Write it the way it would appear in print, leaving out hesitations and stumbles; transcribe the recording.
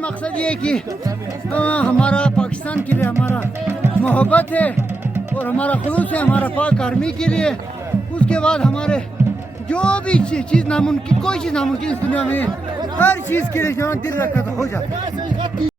मकसद ये कि हमारा पाकिस्तान के लिए हमारा मोहब्बत है और हमारा खुलूस है हमारा पाक आर्मी के लिए। उसके बाद हमारे जो भी चीज़ नामुमकिन, कोई चीज़ नामुमकिन इस दुनिया में, हर चीज़ के लिए जो दिल रखा तो हो जाए।